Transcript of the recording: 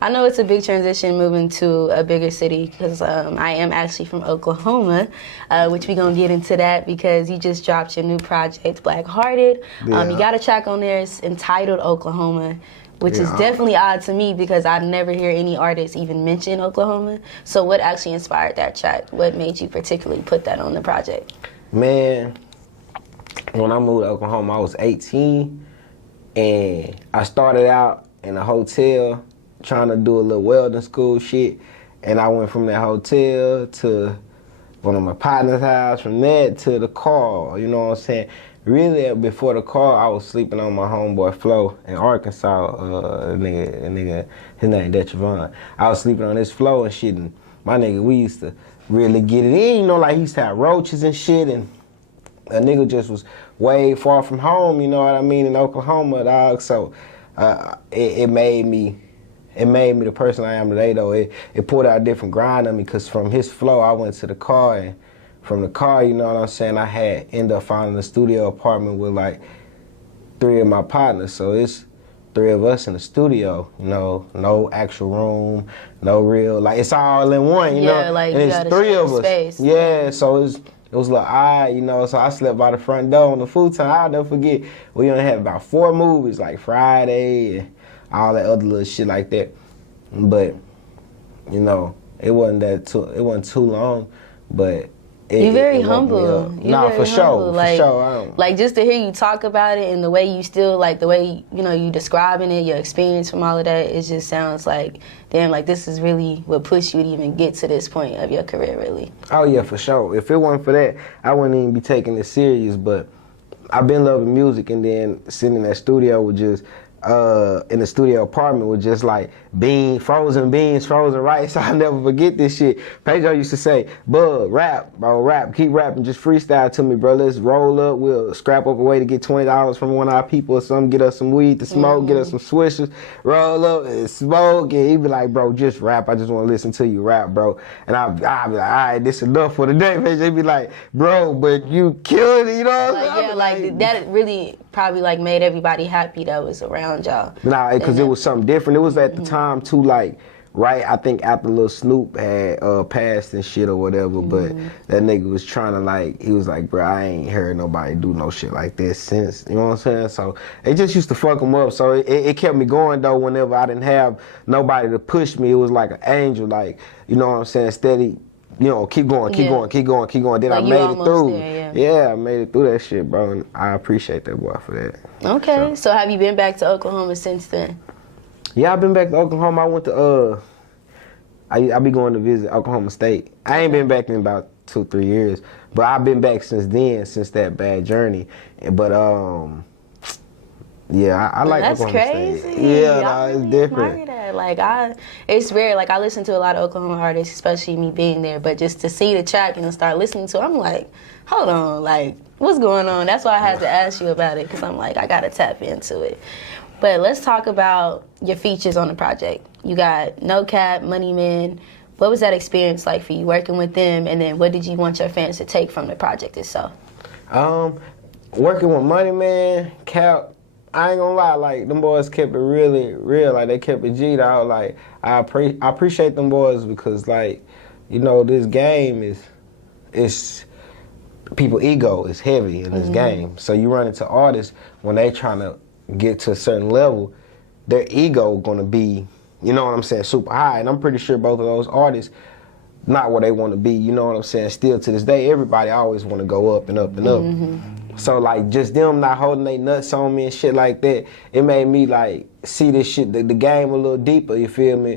I know it's a big transition moving to a bigger city because I am actually from Oklahoma, which we're going to get into that because you just dropped your new project, Black Hearted. Yeah. You got a track on there, it's entitled Oklahoma, which is definitely odd to me because I never hear any artists even mention Oklahoma. So what actually inspired that track? What made you particularly put that on the project? Man, when I moved to Oklahoma, I was 18, and I started out in a hotel trying to do a little welding school shit, and I went from that hotel to one of my partner's house, from that to the car, you know what I'm saying? Really, before the car, I was sleeping on my homeboy Flo in Arkansas, nigga, his name Detravon. I was sleeping on his Flo and shit, and my nigga, we used to really get it in, you know, like he used to have roaches and shit, and a nigga just was way far from home, you know what I mean, in Oklahoma, dog, so it made me the person I am today, though. It poured out a different grind on me, because from his flow, I went to the car, and from the car, you know what I'm saying, I had ended up finding a studio apartment with like 3 of my partners, so it's 3 of us in the studio, you know, no actual room, no real, like it's all in one, you know, like and you it's 3 of us. Space. Yeah, so it was a little odd, you know, so I slept by the front door on the futon. I'll never forget, we only had about 4 movies, like Friday and all that other little shit like that. But, you know, it wasn't too long, but you're very humble. Nah, for sure, for sure. Like just to hear you talk about it and the way you still, like the way, you know, you describing it, your experience from all of that, it just sounds like, damn, like this is really what pushed you to even get to this point of your career, really. Oh yeah, for sure. If it wasn't for that, I wouldn't even be taking this serious, but I've been loving music, and then sitting in that studio with just, in the studio apartment with just like frozen beans, frozen rice. I'll never forget this shit. Pedro used to say, "Bud, rap, bro, rap, keep rapping, just freestyle to me, bro. Let's roll up. We'll scrap up a way to get $20 from one of our people or something. Get us some weed to smoke, get us some swishers, roll up and smoke." And he'd be like, "Bro, just rap. I just want to listen to you rap, bro." And I'd be like, "All right, this enough for the day." They'd be like, "Bro, but you killed it," you know? Like, yeah, like that really probably like made everybody happy that was around y'all. Nah, because it was something different. It was at the time too, like, right, I think after Lil Snoop had passed and shit or whatever, but that nigga was trying to, like, he was like, "Bro, I ain't heard nobody do no shit like this since," you know what I'm saying? So it just used to fuck him up. So it kept me going, though, whenever I didn't have nobody to push me. It was like an angel, like, you know what I'm saying, steady, you know, keep going, keep going, keep going, keep going. Then like I made it through. There, yeah, I made it through that shit, bro, and I appreciate that boy for that. Okay, so have you been back to Oklahoma since then? Yeah, I've been back to Oklahoma. I went to, I be going to visit Oklahoma State. I ain't been back in about 2-3 years, but I've been back since then, since that bad journey. But, yeah, I like That's Oklahoma crazy. State. Yeah, I it's really different. admire that. Like it's rare. Like I listen to a lot of Oklahoma artists, especially me being there. But just to see the track and start listening to it, I'm like, hold on, like what's going on? That's why I had to ask you about it, because I'm like, I gotta tap into it. But let's talk about your features on the project. You got No Cap, Money Man. What was that experience like for you working with them? And then what did you want your fans to take from the project itself? Working with Money Man, Cap, I ain't gonna lie, like, them boys kept it really real, like, they kept it G'd out, like, I appreciate them boys because, like, you know, this game is people ego is heavy in this game. So you run into artists, when they trying to get to a certain level, their ego gonna be, you know what I'm saying, super high, and I'm pretty sure both of those artists, not where they want to be, you know what I'm saying, still to this day, everybody always want to go up and up and up. So, like, just them not holding their nuts on me and shit like that, it made me, like, see this shit, the game a little deeper, you feel me?